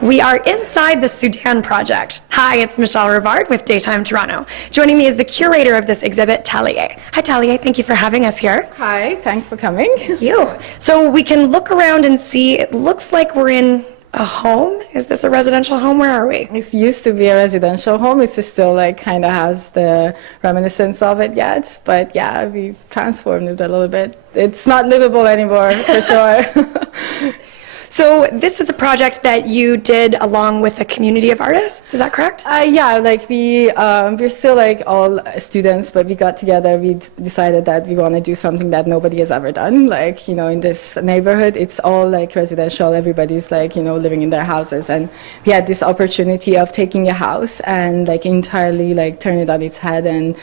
We are inside the Soudan project. Hi, it's Michelle Rivard with Daytime Toronto. Joining me is the curator of this exhibit, Talayah. Hi, Talayah. Thank you for having us here. Hi, thanks for coming. Thank you. So we can look around and see, it looks like we're in a home. Is this a residential home? Where are we? It used to be a residential home. It's still like kind of has the reminiscence of it yet, but yeah, we've transformed it a little bit. It's not livable anymore, for sure. So this is a project that you did along with a community of artists, is that correct? Yeah, like we're still like all students, but we got together, we decided that we want to do something that nobody has ever done. Like, you know, in this neighborhood, it's all like residential, everybody's like, you know, living in their houses. And we had this opportunity of taking a house and like entirely like turn it on its head and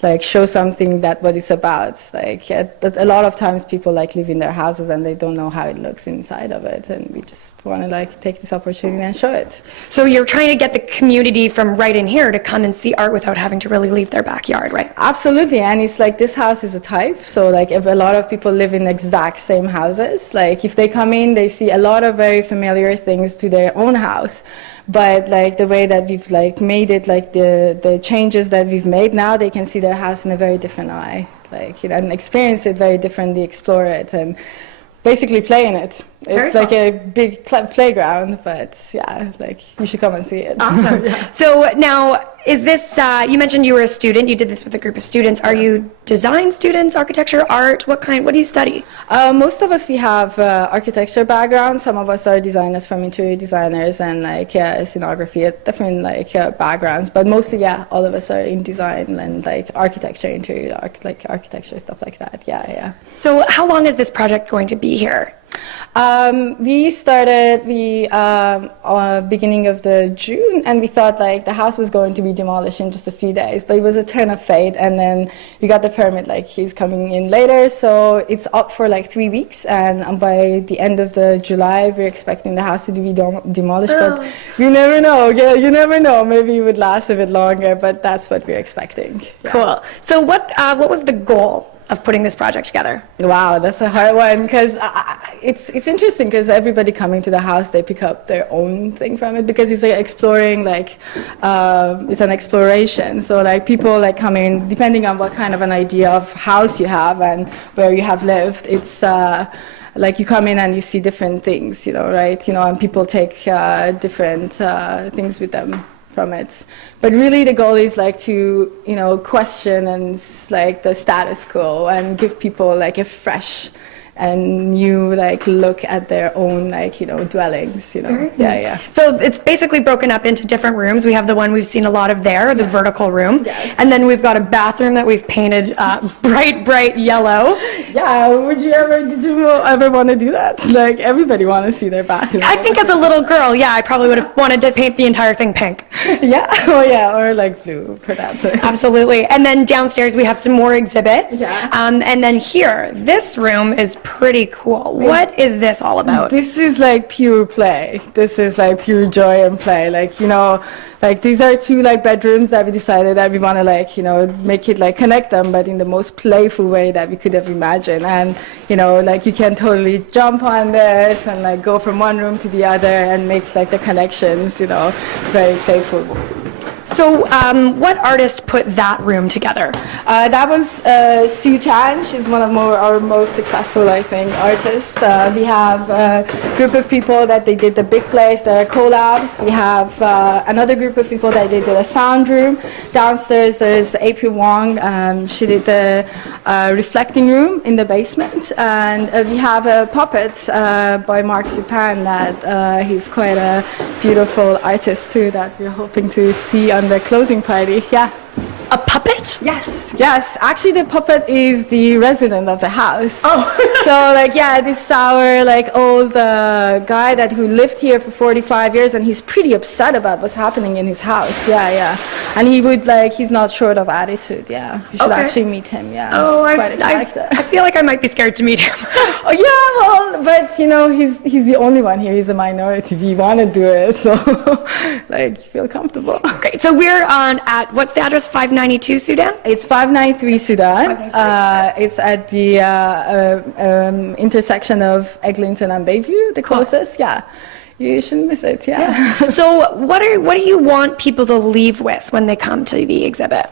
like show something that what it's about. Like a lot of times people like live in their houses and they don't know how it looks inside of it, and we just want to like take this opportunity and show it. So you're trying to get the community from right in here to come and see art without having to really leave their backyard, right? Absolutely, and it's like this house is a type, so like if a lot of people live in exact same houses, like if they come in they see a lot of very familiar things to their own house. But like the way that we've like made it, like the changes that we've made, now they can see their house in a very different eye, like, you know, and experience it very differently, explore it, and basically play in it. It's like a big playground, but yeah, like you should come and see it. Awesome. Yeah. So now, is this, you mentioned you were a student, you did this with a group of students. Are you design students, architecture, art? What do you study? Most of us, we have architecture background. Some of us are designers from interior designers and like scenography, different like backgrounds. But mostly, yeah, all of us are in design and like architecture, interior like architecture, stuff like that. Yeah, yeah. So how long is this project going to be here? We started beginning of the June, and we thought like the house was going to be demolished in just a few days, but it was a turn of fate, and then we got the permit like he's coming in later, so it's up for like 3 weeks, and by the end of the July we're expecting the house to be demolished. But you never know. Yeah, you never know, maybe it would last a bit longer, but that's what we're expecting. Yeah. Cool. So what was the goal of putting this project together? Wow, that's a hard one, because it's interesting, because everybody coming to the house, they pick up their own thing from it, because it's like exploring, like it's an exploration. So like people like come in, depending on what kind of an idea of house you have and where you have lived, it's like you come in and you see different things, you know, right? You know, and people take different things with them from it. But really the goal is like to, you know, question and like the status quo and give people like a fresh and new like look at their own like, you know, dwellings, you know. Mm-hmm. Yeah. So it's basically broken up into different rooms. We have the one we've seen a lot of there, the vertical room. Yes. And then we've got a bathroom that we've painted bright yellow. Yeah, did you ever want to do that? Like everybody want to see their bathroom. I think as a little girl, yeah, I probably would have wanted to paint the entire thing pink. Yeah, oh yeah, or like blue for that. So. Absolutely. And then downstairs we have some more exhibits. Yeah. And then here, this room is pretty cool. What is this all about? This is like pure play. This is like pure joy and play. Like, you know, like these are two like bedrooms that we decided that we want to like, you know, make it like connect them, but in the most playful way that we could have imagined. And, you know, like you can totally jump on this and like go from one room to the other and make like the connections, you know, very playful. So what artist put that room together? That was Soudan. She's one of our most successful, I think, artists. We have a group of people that they did the big place, there are collabs. We have another group of people that they did a sound room. Downstairs there's April Wong. She did the reflecting room in the basement. And we have a puppet by Mark Zupan that he's quite a beautiful artist too that we're hoping to see on the closing party. Yeah. A puppet? Yes. Actually, the puppet is the resident of the house. Oh. So, like, yeah, this sour, like, old guy who lived here for 45 years, and he's pretty upset about what's happening in his house. Yeah. And he would, like, he's not short of attitude. Yeah. You should actually meet him. Yeah. Oh, I feel like I might be scared to meet him. Oh, yeah, well, but, you know, he's the only one here. He's a minority. We want to do it, so, like, you feel comfortable. Great. So we're at, what's the address? 592 Soudan? It's 593 Soudan. It's at the intersection of Eglington and Bayview, the closest. Yeah. you shouldn't miss it. Yeah. So what do you want people to leave with when they come to the exhibit?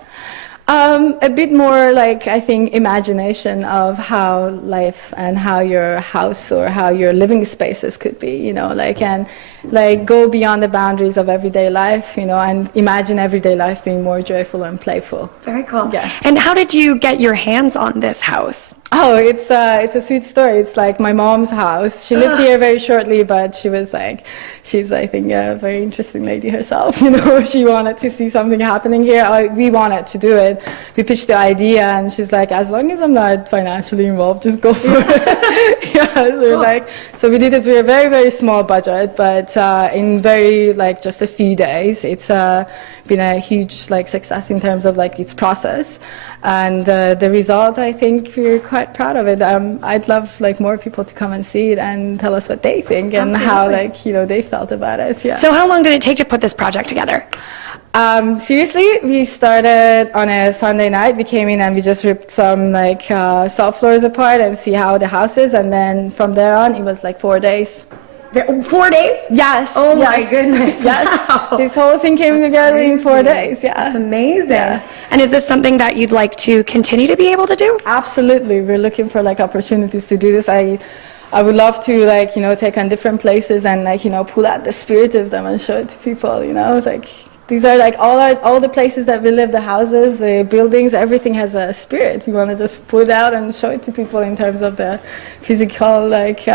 A bit more like, I think, imagination of how life and how your house or how your living spaces could be, you know, like, and like go beyond the boundaries of everyday life, you know, and imagine everyday life being more joyful and playful. Very cool. Yeah. And how did you get your hands on this house? Oh, it's a sweet story. It's like my mom's house. She lived here very shortly, but she's I think a very interesting lady herself. You know, she wanted to see something happening here. We wanted to do it. We pitched the idea, and she's like, as long as I'm not financially involved, just go for it. Yeah, so we did it with a very, very small budget, but in very like just a few days, it's been a huge like success in terms of like its process. And the result, I think we're quite proud of it. I'd love like more people to come and see it and tell us what they think and how like, you know, they felt about it. Yeah. So how long did it take to put this project together? Seriously, we started on a Sunday night. We came in and we just ripped some like soft floors apart and see how the house is. And then from there on, it was like 4 days. 4 days? Yes. Oh yes, my goodness. Yes. Wow. This whole thing came together in 4 days. Yeah. That's amazing. Yeah. And is this something that you'd like to continue to be able to do? Absolutely. We're looking for like opportunities to do this. I would love to like, you know, take on different places and like, you know, pull out the spirit of them and show it to people, you know, like these are like all the places that we live, the houses, the buildings, everything has a spirit. We want to just put it out and show it to people in terms of the physical like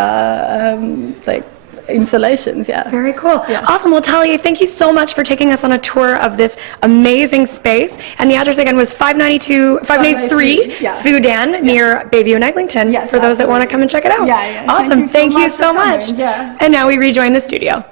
installations. Yeah. Very cool. Yeah. Awesome. Well, Talayah, thank you so much for taking us on a tour of this amazing space. And the address again was 593 yeah. Soudan near Bayview and Eglington Yes, for those that want to come and check it out. Yeah, yeah. Awesome. Thank you so for coming. much. Yeah. And now we rejoin the studio.